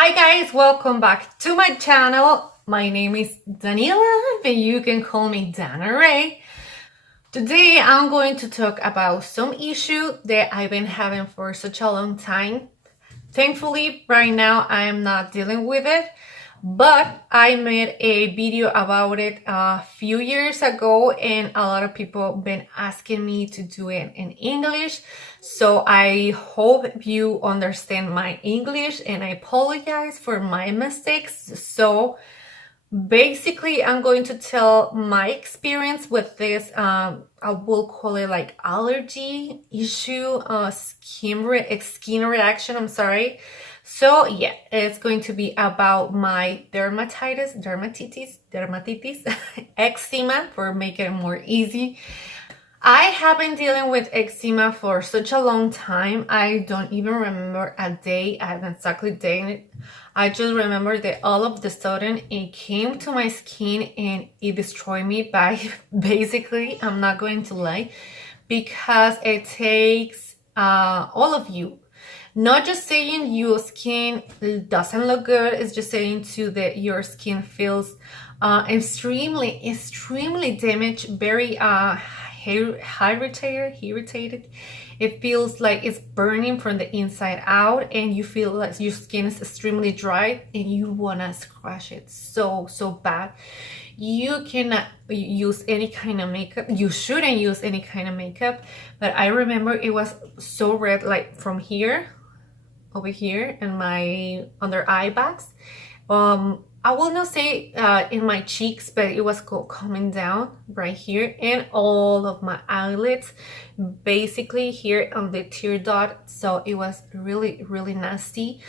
Hi guys, welcome back to my channel. My name is Daniela, but you can call me Dannah Rey. Today I'm going to talk about some issue that I've been having for such a long time. Thankfully, right now I am not dealing with it, but I made a video about it a few years ago and a lot of people have been asking me to do it in English. So I hope you understand my English and I apologize for my mistakes. So basically, I'm going to tell my experience with this, I will call it like allergy issue, skin reaction, I'm sorry. So yeah, it's going to be about my dermatitis, eczema, for making it more easy. I have been dealing with eczema for such a long time. I don't even remember a day, an exactly day. I just remember that all of the sudden it came to my skin and it destroyed me by basically, I'm not going to lie, because it takes all of you. Not just saying your skin doesn't look good, it's just saying too that your skin feels extremely damaged, very irritated. It feels like it's burning from the inside out, and you feel like your skin is extremely dry and you wanna scratch it so bad. You cannot use any kind of makeup. You shouldn't use any kind of makeup, but I remember it was so red, like from here over here in my under eye bags. I will not say in my cheeks, but it was coming down right here and all of my eyelids, basically here on the tear dot. So it was really nasty.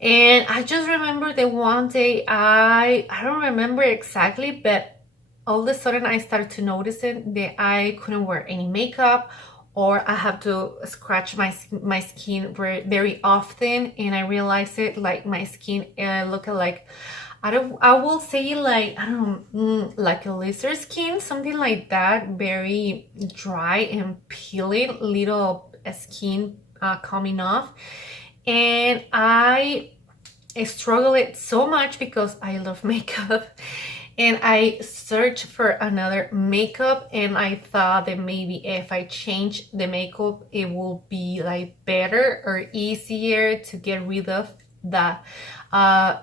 And I just remember that one day, I don't remember exactly, but all of a sudden I started to notice it, that I couldn't wear any makeup, or I have to scratch my skin very often, and I realized it, like my skin looked like, I will say like, I don't know, like a lizard skin, something like that, very dry and peeling, little skin coming off. And I struggled it so much because I love makeup. And I searched for another makeup, and I thought that maybe if I change the makeup, it will be like better or easier to get rid of the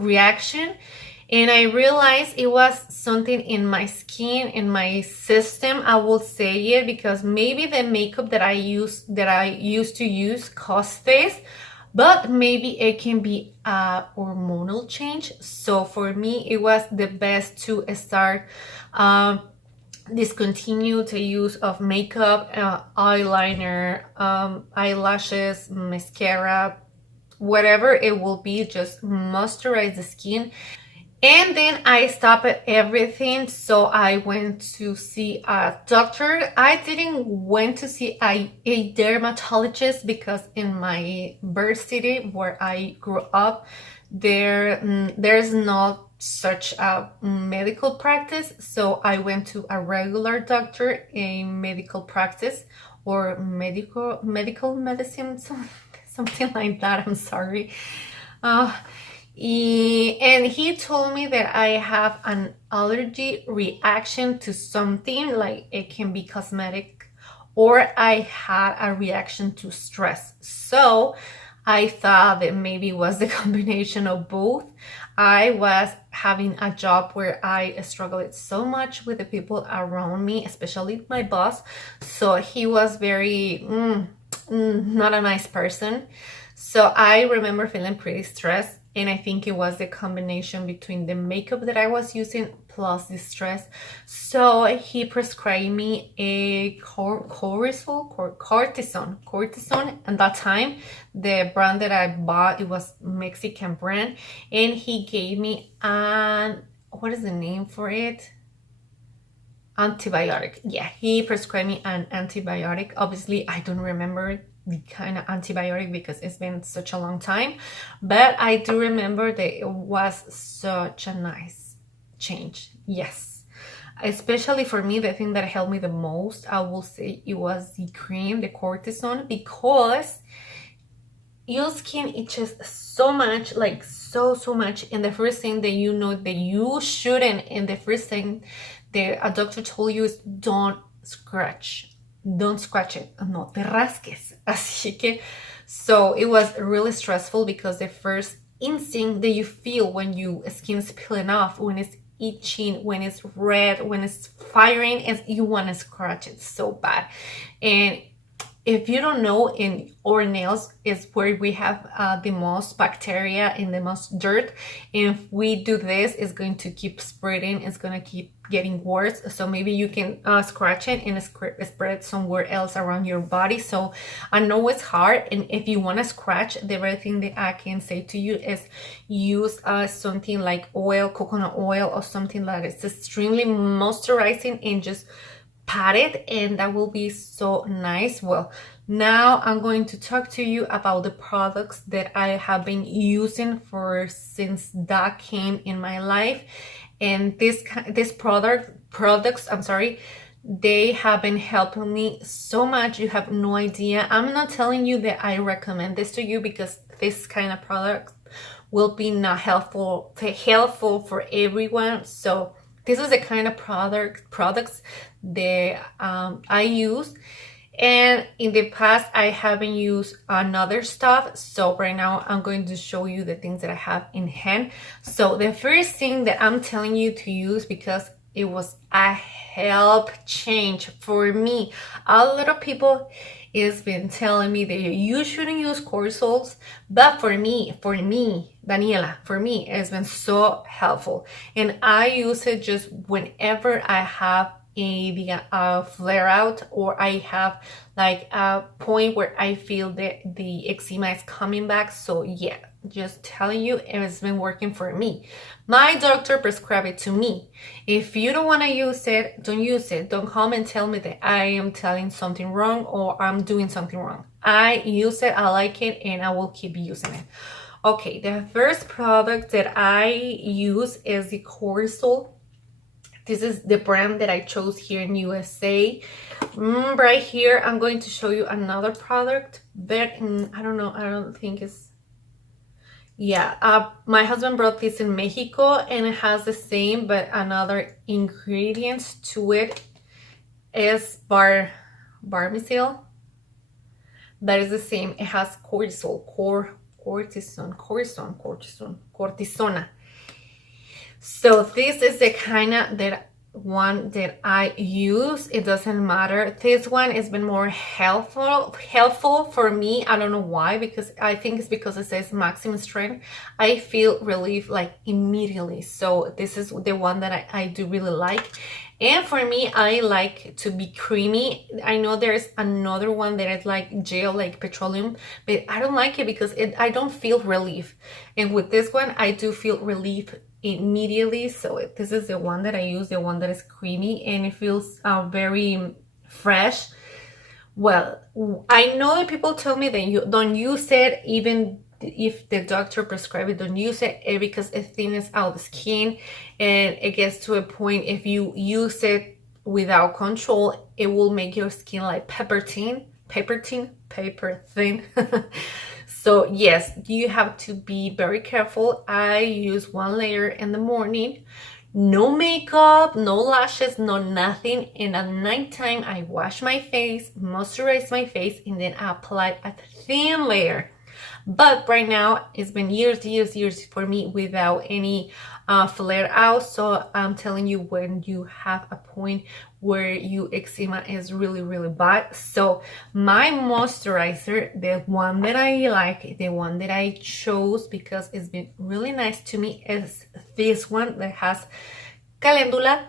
reaction. And I realized it was something in my skin, in my system, I will say it, because maybe the makeup that I used to use caused this, but maybe it can be a hormonal change. So for me, it was the best to start discontinue the use of makeup, eyeliner, eyelashes, mascara, whatever it will be, just moisturize the skin. And then I stopped everything, so I went to see a doctor. I didn't went to see a dermatologist, because in my birth city where I grew up, there's not such a medical practice. So I went to a regular doctor, a medical practice, or medical medicine, something like that. I'm sorry. And he told me that I have an allergy reaction to something, like it can be cosmetic, or I had a reaction to stress. So I thought that maybe it was the combination of both. I was having a job where I struggled so much with the people around me, especially my boss. So he was very not a nice person. So I remember feeling pretty stressed. And I think it was the combination between the makeup that I was using plus the stress. So he prescribed me a Cortizone. And that time, the brand that I bought, it was Mexican brand. And he gave me an, what is the name for it? Antibiotic. Yeah, he prescribed me an antibiotic. Obviously, I don't remember the kind of antibiotic because it's been such a long time, but I do remember that it was such a nice change. Yes, especially for me, the thing that helped me the most, I will say, it was the cream, the cortisone, because your skin itches so much, like so much, and the first thing that you know that you shouldn't, and the first thing that a doctor told you is don't scratch it, no te rasques. Así que, so it was really stressful because the first instinct that you feel when your skin is peeling off, when it's itching, when it's red, when it's firing, is you want to scratch it so bad. And if you don't know, in our nails is where we have the most bacteria and the most dirt. If we do this, it's going to keep spreading. It's going to keep getting worse. So maybe you can scratch it and spread somewhere else around your body. So I know it's hard. And if you want to scratch, the very thing that I can say to you is use something like oil, coconut oil, or something that is extremely moisturizing, and just pat it, and that will be so nice. Well, now I'm going to talk to you about the products that I have been using for since that came in my life. And this products, I'm sorry, they have been helping me so much. You have no idea. I'm not telling you that I recommend this to you, because this kind of product will be not helpful for everyone. So this is the kind of products that I use, and in the past I haven't used another stuff. So right now I'm going to show you the things that I have in hand. So the first thing that I'm telling you to use, because it was a help change for me. A lot of people has been telling me that you shouldn't use Corsols, but for me, Daniela, for me, it's been so helpful. And I use it just whenever I have a flare out, or I have like a point where I feel that the eczema is coming back. So yeah, just telling you, it's been working for me. My doctor prescribed it to me. If you don't want to use it, don't use it. Don't come and tell me that I am telling something wrong or I'm doing something wrong. I use it, I like it, and I will keep using it. Okay, the first product that I use is the Corsol. This is the brand that I chose here in USA. Right here, I'm going to show you another product that, I don't know, I don't think it's, yeah, my husband brought this in Mexico, and it has the same, but another ingredients to it is Barmicil. That is the same. It has cortisol, Cortizona. So this is the kind of one that I use. It doesn't matter. This one has been more helpful for me. I don't know why, because I think it's because it says maximum strength. I feel relief like immediately. So this is the one that I do really like. And for me, I like to be creamy. I know there's another one that is like gel, like petroleum, but I don't like it because I don't feel relief. And with this one, I do feel relief immediately. So this is the one that I use, the one that is creamy, and it feels very fresh. Well, I know that people tell me that you don't use it, even if the doctor prescribed it, don't use it, because it thins out the skin, and it gets to a point, if you use it without control, it will make your skin like paper thin. So yes, you have to be very careful. I use one layer in the morning, no makeup, no lashes, no nothing, and at nighttime I wash my face, moisturize my face, and then I apply a thin layer. But right now, it's been years for me without any flare out. So I'm telling you, when you have a point where your eczema is really bad. So my moisturizer, the one that I like, the one that I chose because it's been really nice to me, is this one that has calendula.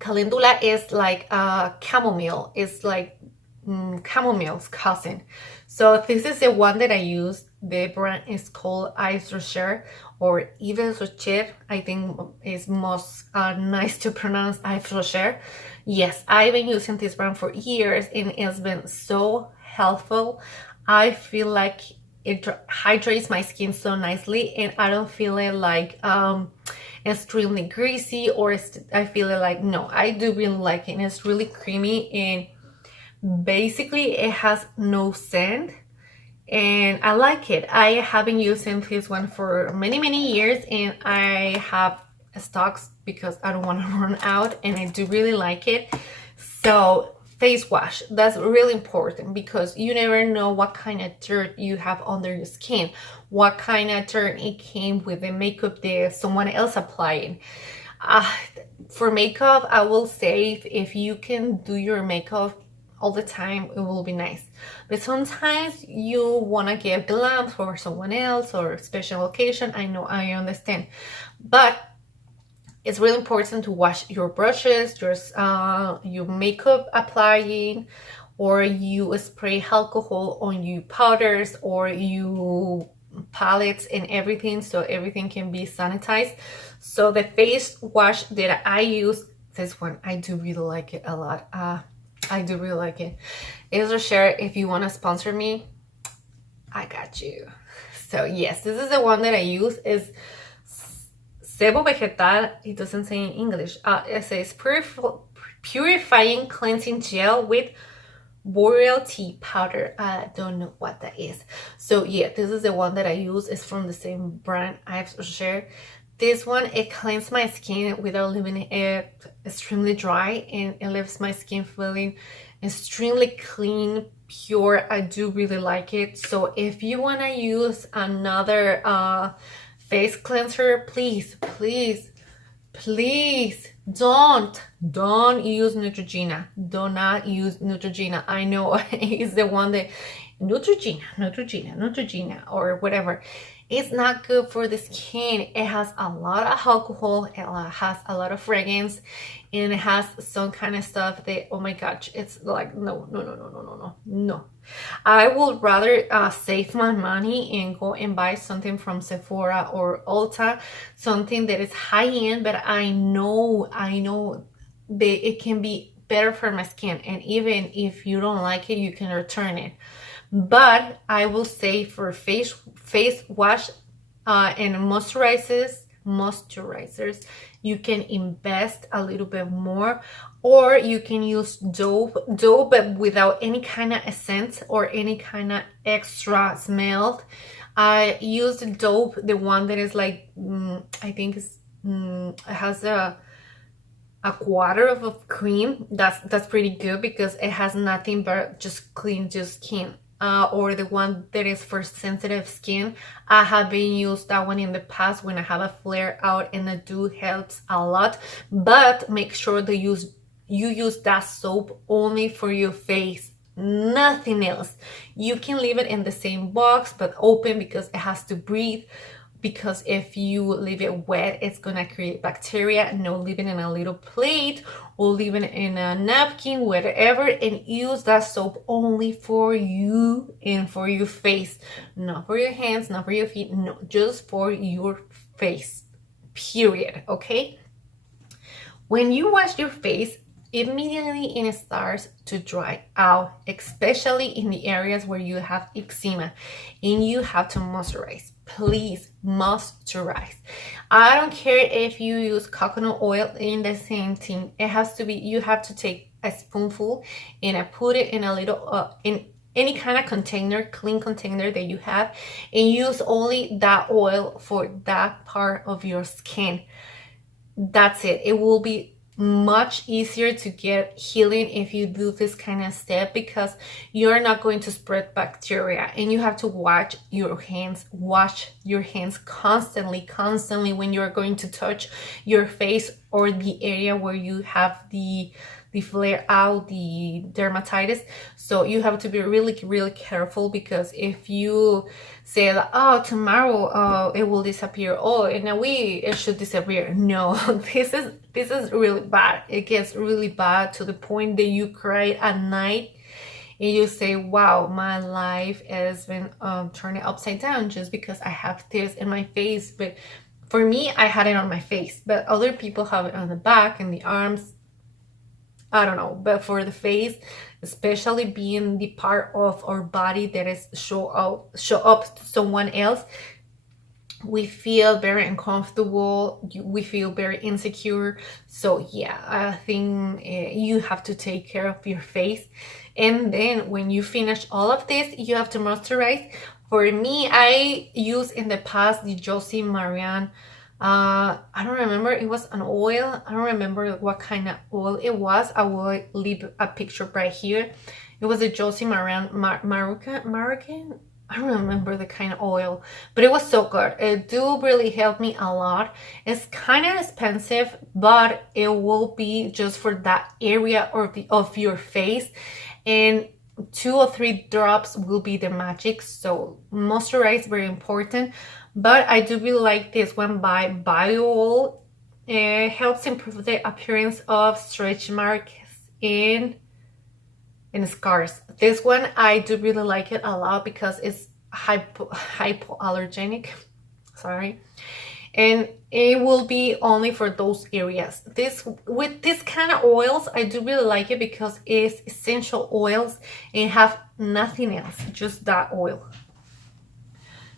Calendula is like chamomile. It's like chamomile's cousin. So this is the one that I use. The brand is called Yves Rocher, or Yves Rocher. I think is most nice to pronounce, Yves Rocher. Yes, I've been using this brand for years, and it's been so helpful. I feel like it hydrates my skin so nicely, and I don't feel it like extremely greasy, or I feel it like, no, I do really like it. And it's really creamy, and basically it has no scent. and I like it. I have been using this one for many years, and I have stocks because I don't want to run out, and I do really like it. So face wash, that's really important because you never know what kind of dirt you have under your skin, what kind of dirt it came with the makeup that someone else applying. For makeup, I will say if you can do your makeup all the time, it will be nice. But sometimes you want to get glam for someone else or special occasion. I know, I understand, but it's really important to wash your brushes, your makeup applying, or you spray alcohol on your powders or you palettes and everything, so everything can be sanitized. So the face wash that I use, this one, I do really like it a lot. I do really like it. Share, if you want to sponsor me, I got you. So yes, this is the one that I use. Is Sebo Vegetal. It doesn't say in English. It says purifying cleansing gel with boreal tea powder. I don't know what that is. So yeah, this is the one that I use. It's from the same brand I've shared. This one, it cleans my skin without leaving it extremely dry, and it leaves my skin feeling extremely clean, pure. I do really like it. So if you want to use another face cleanser, please don't use Neutrogena. Do not use Neutrogena. I know it's the one that Neutrogena or whatever. It's not good for the skin. It has a lot of alcohol, it has a lot of fragrance, and it has some kind of stuff that, oh my gosh, it's like no. I would rather save my money and go and buy something from Sephora or Ulta, something that is high end, but I know that it can be better for my skin, and even if you don't like it, you can return it. But I will say for face wash and moisturizers, you can invest a little bit more, or you can use Dove, but without any kind of scent or any kind of extra smell. I use Dove, the one that is like, I think it's, it has a quarter of cream. That's pretty good because it has nothing but just clean your skin. Or the one that is for sensitive skin. I have been used that one in the past when I have a flare out, and it do helps a lot. But make sure that you use that soap only for your face, nothing else. You can leave it in the same box but open because it has to breathe. Because if you leave it wet, it's gonna create bacteria. No, leave it in a little plate or leave it in a napkin, whatever, and use that soap only for you and for your face. Not for your hands, not for your feet, no, just for your face, period, okay? When you wash your face, immediately it starts to dry out, especially in the areas where you have eczema, and you have to moisturize. Please moisturize. I don't care if you use coconut oil, in the same thing. It has to be, you have to take a spoonful and I put it in a little in any kind of container, clean container that you have, and use only that oil for that part of your skin. That's it. It will be much easier to get healing if you do this kind of step, because you're not going to spread bacteria, and you have to wash your hands constantly when you're going to touch your face or the area where you have the flare out, the dermatitis. So you have to be really careful, because if you say that, oh, tomorrow it will disappear, oh, in a week it should disappear, no, this is really bad. It gets really bad to the point that you cry at night and you say, wow, my life has been turned upside down just because I have this in my face. But for me, I had it on my face, but other people have it on the back and the arms. I don't know, but for the face, especially being the part of our body that is show up to someone else, we feel very uncomfortable, we feel very insecure. So yeah, I think you have to take care of your face. And then when you finish all of this, you have to moisturize. For me, I used in the past the Josie Marianne, I don't remember, it was an oil, I don't remember what kind of oil it was. I will leave a picture right here. It was a Josie Marianne Marroquin. I don't remember the kind of oil, but it was so good. It do really help me a lot. It's kind of expensive, but it will be just for that area of your face, and 2 or 3 drops will be the magic. So moisturize, very important. But I do really like this one by Bio. It helps improve the appearance of stretch marks and scars. This one I do really like it a lot because it's hypoallergenic, sorry, and it will be only for those areas. With this kind of oils, I do really like it because it's essential oils and have nothing else, just that oil.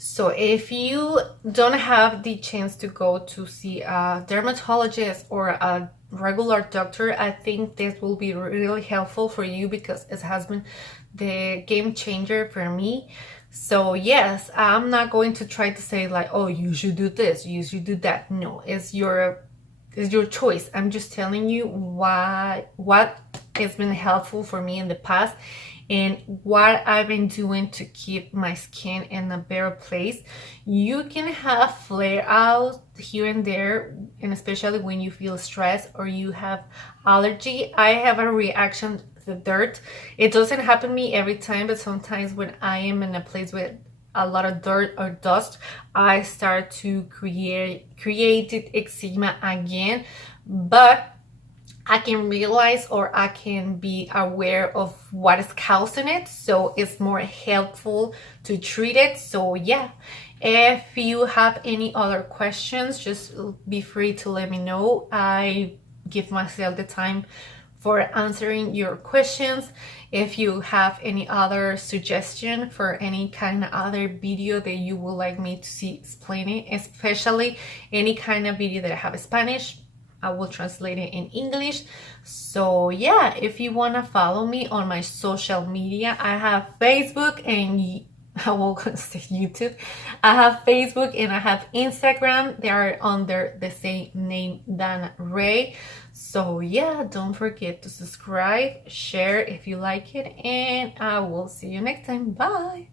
So if you don't have the chance to go to see a dermatologist or a regular doctor, I think this will be really helpful for you because it has been the game changer for me. So yes, I'm not going to try to say like, oh, you should do this, you should do that. No, it's your choice. I'm just telling you what has been helpful for me in the past and what I've been doing to keep my skin in a better place. You can have flare-outs here and there, and especially when you feel stressed or you have allergy. I have a reaction to the dirt. It doesn't happen to me every time, but sometimes when I am in a place with a lot of dirt or dust, I start to create eczema again. But I can realize, or I can be aware of what is causing it, so it's more helpful to treat it. So yeah, if you have any other questions, just be free to let me know. I give myself the time for answering your questions. If you have any other suggestion for any kind of other video that you would like me to see explaining, especially any kind of video that I have Spanish, I will translate it in English. So yeah, if you want to follow me on my social media, I have Facebook and I will say YouTube. I have Facebook and I have Instagram. They are under the same name, Dannah Rey. So yeah, don't forget to subscribe, share if you like it, and I will see you next time. Bye.